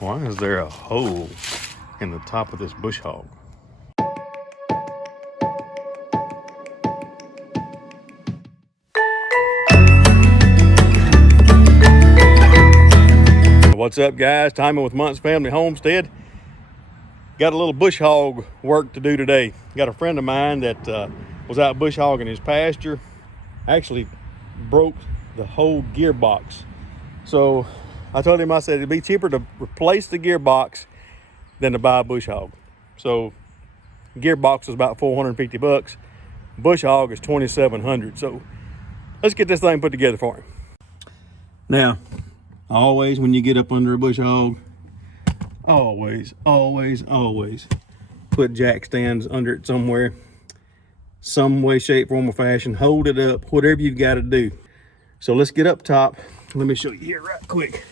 Why is there a hole in the top of this bush hog? What's up, guys? Timing with Monts Family Homestead. Got a little bush hog work to do today. Got a friend of mine that was out bush hogging his pasture. Actually broke the whole gearbox. So I told him, I said, it'd be cheaper to replace the gearbox than to buy a bush hog. So gearbox was about 450 bucks. Bush hog is 2,700. So let's get this thing put together for him. Now, always when you get up under a bush hog, always put jack stands under it somewhere, some way, shape, form, or fashion. Hold it up, whatever you've got to do. So let's get up top. Let me show you here right quick.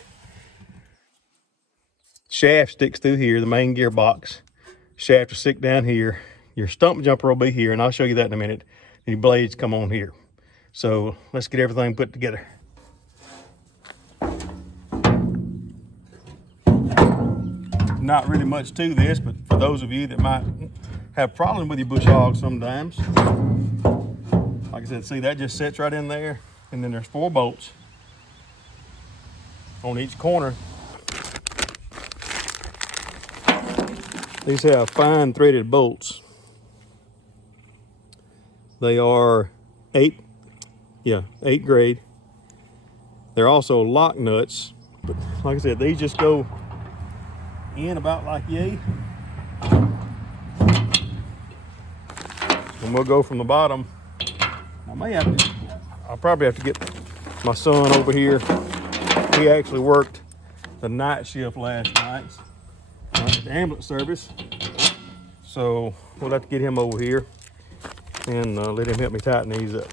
Shaft sticks through here, the main gearbox. Shaft will stick down here. Your stump jumper will be here, and I'll show you that in a minute. And your blades come on here. So let's get everything put together. Not really much to this, but for those of you that might have problem with your bush hog sometimes, like I said, see, that just sits right in there, and then there's 4 bolts on each corner. These have fine threaded bolts. They are 8 grade. They're also lock nuts, but like I said, these just go in about like yay, and we'll go from the bottom. I'll probably have to get my son over here. He actually worked the night shift last night at the ambulance service, so we'll have to get him over here and let him help me tighten these up.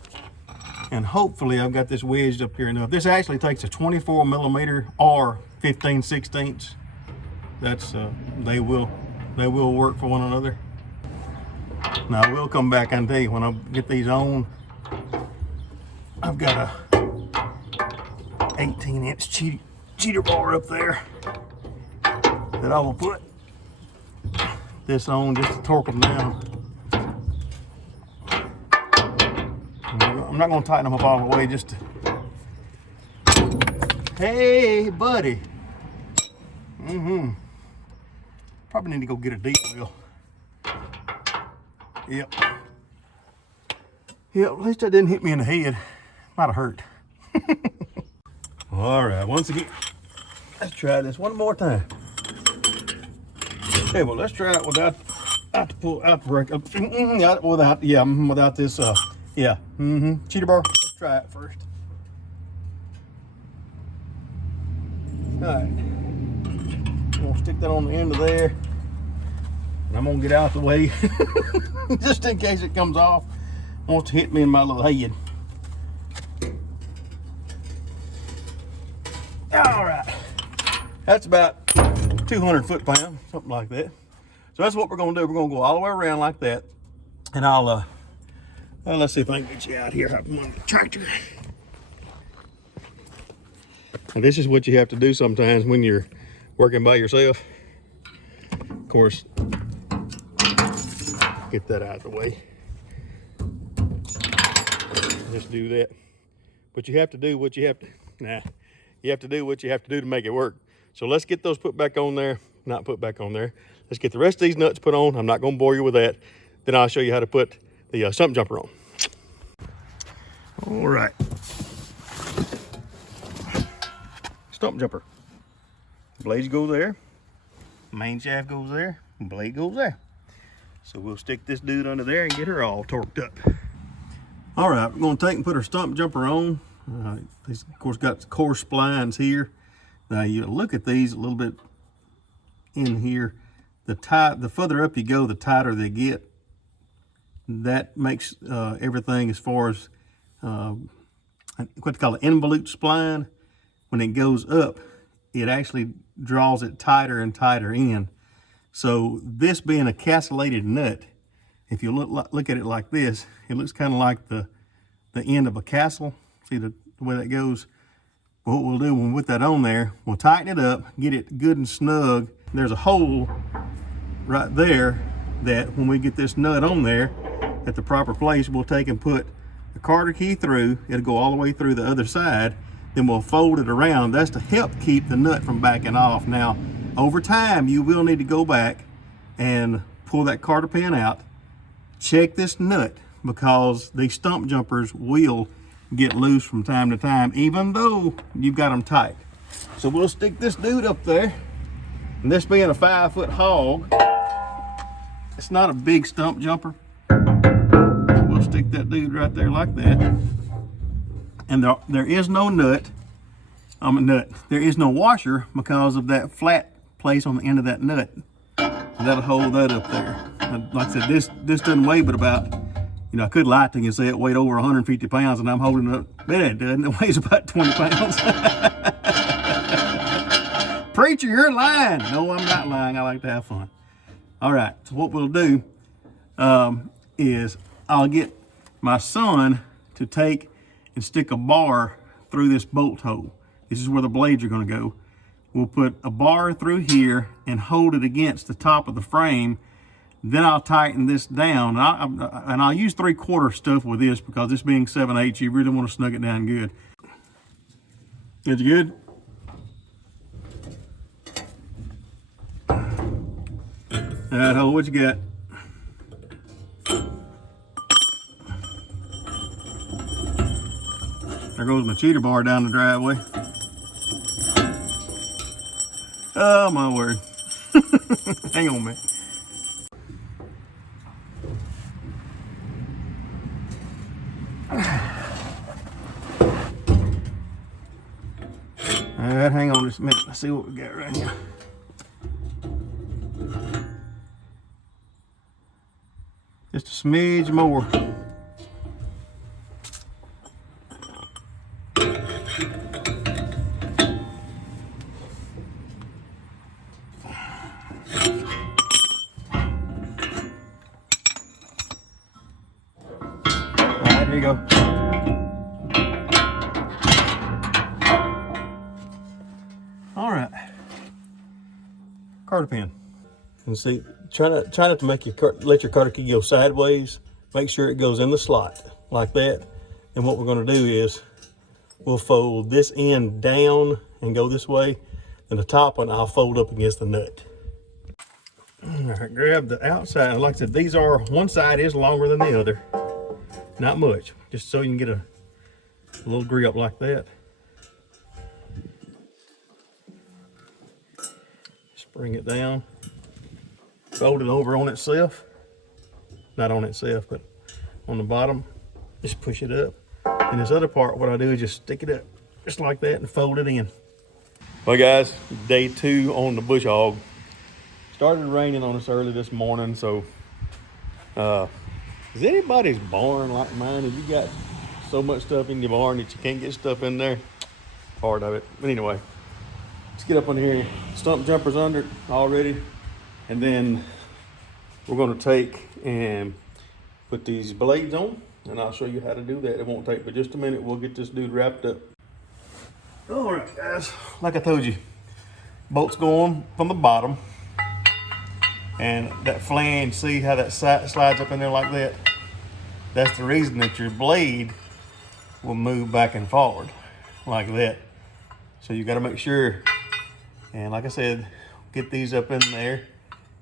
And hopefully I've got this wedged up here enough. This actually takes a 24 millimeter or 15/16. That's they will work for one another. Now I will come back and tell you when I get these on. I've got a 18-inch cheater bar up there that I will put this on just to torque them down. I'm not going to tighten them up all the way, just to... Hey buddy. Probably need to go get a deep well. Yep, at least that didn't hit me in the head. Might have hurt. All right, once again, let's try this one more time. Okay, well, let's try it without the brake. Without this, cheater bar. Let's try it first. All right, I'm gonna stick that on the end of there, and I'm gonna get out the way just in case it comes off. Wants to hit me in my little head. All right, that's about 200 foot-pounds, something like that. So that's what we're gonna do. We're gonna go all the way around like that, and I'll let's see if I can get you out here. I'm on the tractor. And this is what you have to do sometimes when you're working by yourself. Of course, get that out of the way. Just do that. But you have to do what you have to. You have to do what you have to do to make it work. So let's get those put back on there. Not put back on there. Let's get the rest of these nuts put on. I'm not going to bore you with that. Then I'll show you how to put the stump jumper on. All right. Stump jumper. Blades go there. Main shaft goes there. Blade goes there. So we'll stick this dude under there and get her all torqued up. All right, we're going to take and put our stump jumper on. These, of course, got coarse splines here. Now you look at these a little bit in here. The further up you go, the tighter they get. That makes everything as far as what they call an involute spline. When it goes up, it actually draws it tighter and tighter in. So this being a castellated nut, if you look at it like this, it looks kind of like the end of a castle. See the way that goes? What we'll do when we put that on there, we'll tighten it up, get it good and snug. There's a hole right there that when we get this nut on there at the proper place, we'll take and put the Carter key through. It'll go all the way through the other side. Then we'll fold it around. That's to help keep the nut from backing off. Now, over time, you will need to go back and pull that Carter pin out. Check this nut, because these stump jumpers will get loose from time to time, even though you've got them tight. So we'll stick this dude up there. And this being a 5-foot hog, it's not a big stump jumper. We'll stick that dude right there like that. And there is no nut. There is no washer because of that flat place on the end of that nut. That'll hold that up there. And like I said, this doesn't weigh but about, you know, I could lie to you and say it weighed over 150 pounds, and I'm holding it up. But it doesn't. It weighs about 20 pounds. Preacher, you're lying. No, I'm not lying. I like to have fun. All right. So what we'll do is I'll get my son to take and stick a bar through this bolt hole. This is where the blades are going to go. We'll put a bar through here and hold it against the top of the frame. Then I'll tighten this down. And I'll use 3/4 stuff with this, because this being 7/8, you really want to snug it down good. Is it good? All right, hold, what you got? There goes my cheater bar down the driveway. Oh my word. Hang on a minute. All right, hang on just a minute. Let's see what we got right here. Just a smidge more. There you go. All right. Carter pin. And see, try not to make let your Carter key go sideways. Make sure it goes in the slot like that. And what we're going to do is we'll fold this end down and go this way, and the top one I'll fold up against the nut. All right, grab the outside. Like I said, these are, one side is longer than the other. Not much, just so you can get a little grip like that. Just bring it down, fold it over on itself. Not on itself, but on the bottom. Just push it up. And this other part, what I do is just stick it up, just like that, and fold it in. Well guys, day 2 on the bush hog. Started raining on us early this morning, so is anybody's barn like mine? Have you got so much stuff in your barn that you can't get stuff in there? Part of it. But anyway, let's get up on here. Stump jumpers under it already. And then we're going to take and put these blades on. And I'll show you how to do that. It won't take but just a minute. We'll get this dude wrapped up. All right, guys. Like I told you, bolts go on from the bottom. And that flange, see how that slides up in there like that? That's the reason that your blade will move back and forward like that. So you got to make sure, and like I said, get these up in there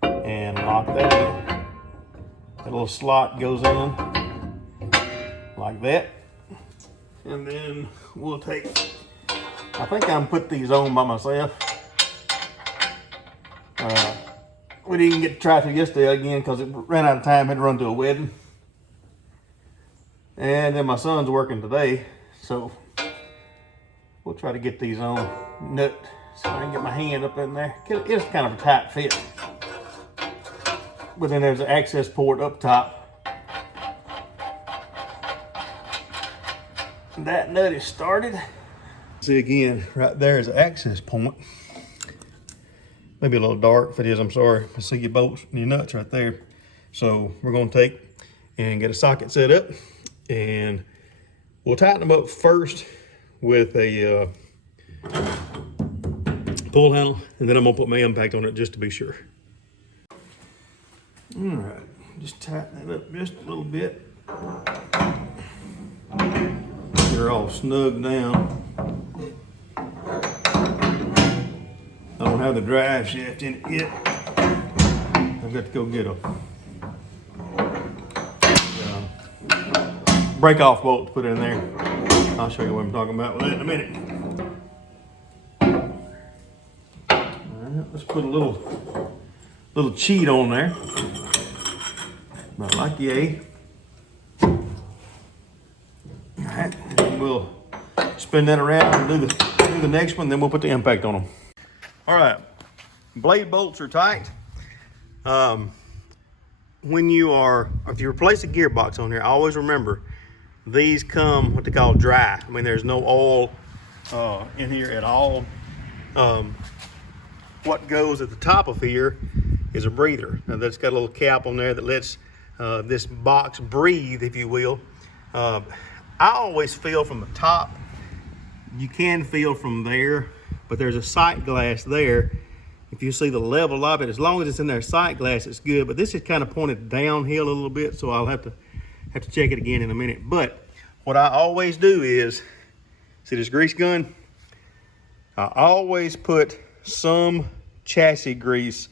and lock that in. That little slot goes in like that. And then we'll take, I think I'm put these on by myself. We didn't get to try to yesterday again because it ran out of time. Had to run to a wedding. And then my son's working today, so we'll try to get these on nut so I can get my hand up in there. It's kind of a tight fit. But then there's an access port up top. That nut is started. See again, right there is an access point. Maybe a little dark. If it is, I'm sorry. I see your bolts and your nuts right there. So we're going to take and get a socket set up, and we'll tighten them up first with a pull handle, and then I'm gonna put my impact on it just to be sure. All right, just tighten that up just a little bit. Get her all snug down. I don't have the drive shaft in it yet. I've got to go get a break off bolt to put in there. I'll show you what I'm talking about with that in a minute. All right, let's put a little cheat on there. About like yay. All right, and we'll spin that around and do the next one, then we'll put the impact on them. All right, blade bolts are tight. When if you replace a gearbox on here, always remember these come what they call dry. I mean, there's no oil in here at all. What goes at the top of here is a breather. Now that's got a little cap on there that lets this box breathe, if you will. I always feel from the top. You can feel from there, but there's a sight glass there. If you see the level of it, as long as it's in their sight glass, it's good. But this is kind of pointed downhill a little bit, so I'll have to check it again in a minute. But what I always do is, see this grease gun? I always put some chassis grease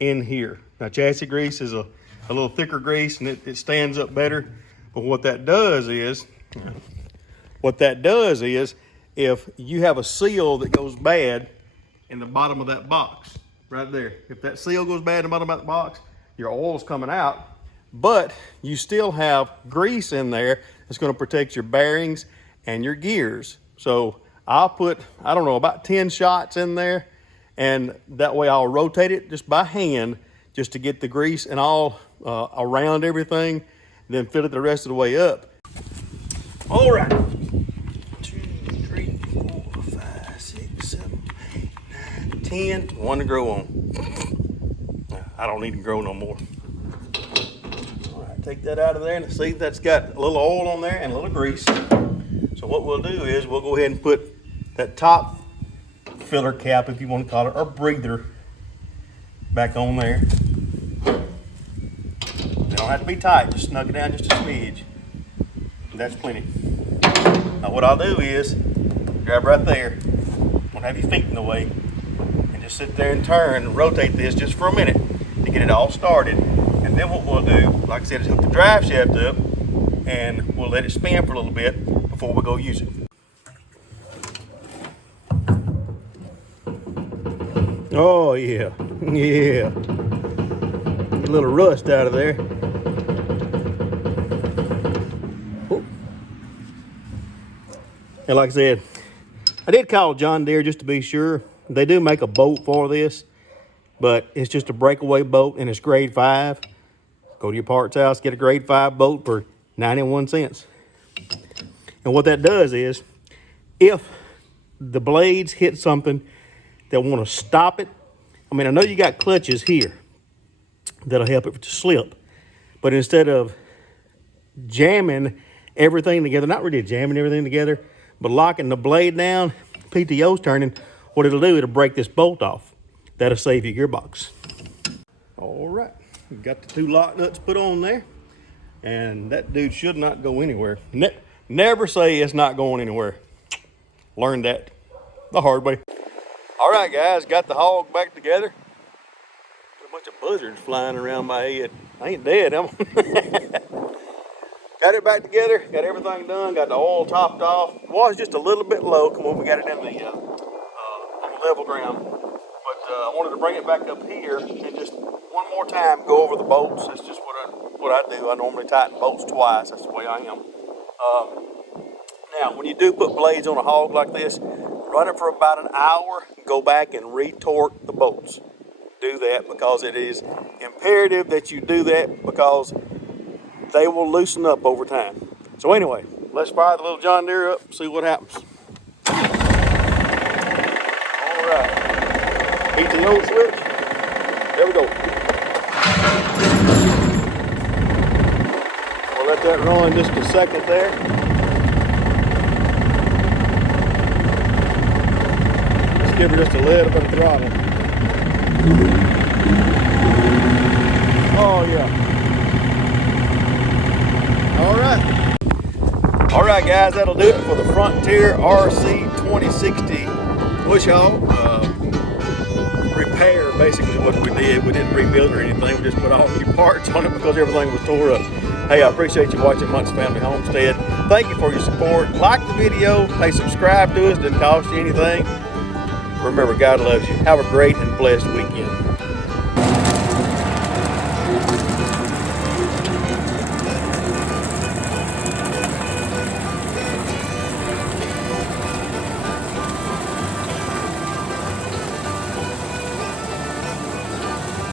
in here. Now chassis grease is a little thicker grease, and it stands up better. But what that does is, if you have a seal that goes bad in the bottom of that box, right there, if that seal goes bad in the bottom of that box, your oil's coming out, but you still have grease in there that's going to protect your bearings and your gears. So I'll put, I don't know, about 10 shots in there, and that way I'll rotate it just by hand just to get the grease and all around everything, then fill it the rest of the way up. All right. 2, 3, 4, 5, 6, 7, 8, 9, 10. One to grow on. I don't need to grow no more. All right, take that out of there, and see that's got a little oil on there and a little grease. So what we'll do is we'll go ahead and put that top filler cap, if you want to call it, or breather, back on there. They don't have to be tight, just snug it down just a smidge. That's plenty. Now what I'll do is grab right there, don't have your feet in the way, and just sit there and turn and rotate this just for a minute to get it all started. And then what we'll do, like I said, is hook the drive shaft up and we'll let it spin for a little bit before we go use it. Oh yeah, yeah. Get a little rust out of there. And like I said, I did call John Deere just to be sure. They do make a bolt for this, but it's just a breakaway bolt and it's grade 5. Go to your parts house, get a grade 5 bolt for 91 cents. And what that does is, if the blades hit something that want to stop it, I mean, I know you got clutches here that'll help it to slip, but instead of jamming everything together, not really jamming everything together, but locking the blade down, PTO's turning, what it'll do, it'll break this bolt off. That'll save your gearbox. All right, we've got the 2 lock nuts put on there, and that dude should not go anywhere. Never say it's not going anywhere. Learned that the hard way. All right, guys, got the hog back together. A bunch of buzzards flying around my head. I ain't dead, am I? Got it back together, got everything done, got the oil topped off. Was just a little bit low. Come on, we got it in the level ground. But I wanted to bring it back up here and just one more time go over the bolts. That's just what I do. I normally tighten bolts twice. That's the way I am. Now, when you do put blades on a hog like this, run it for about an hour, go back and re-torque the bolts. Do that because it is imperative that you do that, because they will loosen up over time. So anyway, let's fire the little John Deere up and see what happens. All right, PTO switch, there we go. We'll let that run just a second there. give her just a little bit of throttle. Oh yeah. All right guys, that'll do it for the Frontier RC 2060 bush hog. Repair, basically what we did. We didn't rebuild or anything. We just put all new parts on it because everything was tore up. Hey, I appreciate you watching Monts Family Homestead. Thank you for your support. Like the video. Hey, subscribe to us. Doesn't cost you anything. Remember, God loves you. Have a great and blessed weekend.